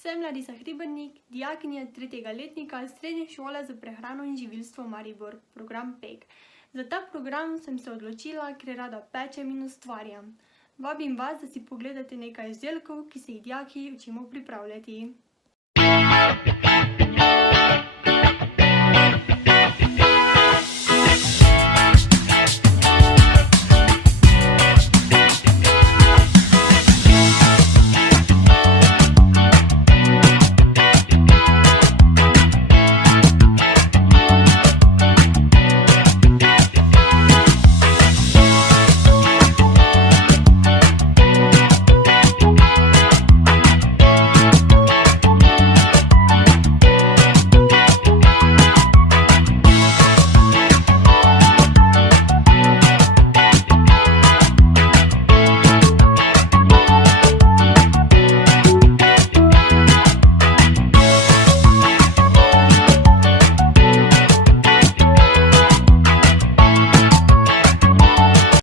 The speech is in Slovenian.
Sem Larisa Hribernik, dijakinja 3. letnika Srednje šole za prehrano in živilstvo Maribor, program PEK. Za ta program sem se odločila, ker rada pečem in ustvarjam. Vabim vas, da si pogledate nekaj izdelkov, ki se jih dijaki učimo pripravljati.